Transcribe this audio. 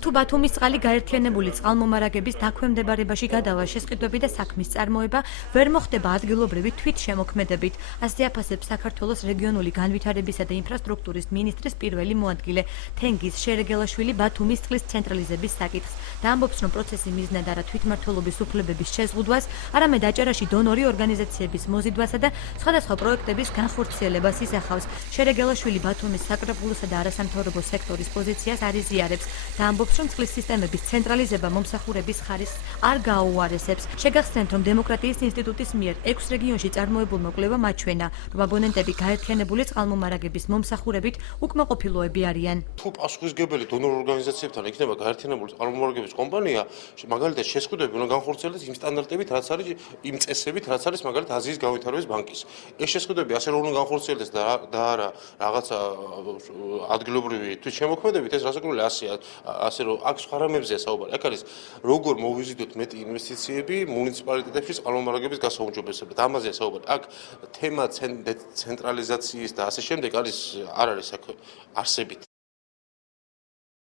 თუ ბათუმის წყალი გაერთიანებული წყალმომარაგების დაქვემდებარებაში გადავა შესყიდვები და საქმის წარმოება ვერ მოხდება ადგილობრივი თვითშემოქმედებით. ასე აფასებს საქართველოს რეგიონული განვითარებისა და ინფრასტრუქტურის მინისტრის პირველი მოადგილე თენგიზ შერეგელაშვილი ბათუმის წყლის ცენტრალიზების საკითხს და ამბობს, რომ პროცესი მიზნად არა თვითმმართველობის უფლებების შეზღუდვას, არამედ აჭარაში დონორი ორგანიზაციების მოზიდვასა და სხვადასხვა პროექტების განხორციელებას ისახავს. შერეგელაშვილი ბათუმის საკრებულოსა და არასამთავრობო სექტორის პოზიციას არ იზიარებს და ამბობს, რომ წყლის სისტემების ცენტრალიზება მომსახურების ხარისხს არ გააუარესებს. შეგახსენებთ, რომ დემოკრატიის ინსტიტუტის მიერ 6 რეგიონში წარმოებულმა კვლევამ აჩვენა, რომ აბონენტები გაერთიანებული წყალმომარაგების მომსახურებით უკმაყოფილოები არიან. თუ პასუხისმგებელი დონორ ორგანიზაციებთან იქნება გაერთიანებული წყალმომარაგების კომპანია, მაგალითად შესყიდვები უნდა განხორციელდეს იმ სტანდარტებით, რაც არის იმ წესებით, რაც არის მაგალითად აზიის განვითარების ბანკის. ეს შესყიდვები ასე რომ უნდა განხორციელდეს და არა რაღაცა ადგილობრივი თვითშემოქმედებით, ეს რასაკვირველია ასე რომ აქ სხვა რამებზეა საუბარი. აქ არის როგორ მოვიზიდოთ მეტი ინვესტიციები მუნიციპალიტეტებში წყალმომარაგების გასაუმჯობესებლად. ამაზეა საუბარი. აქ თემა ცენტრალიზაციის და ასე შემდეგ არ არის აქ არსებით.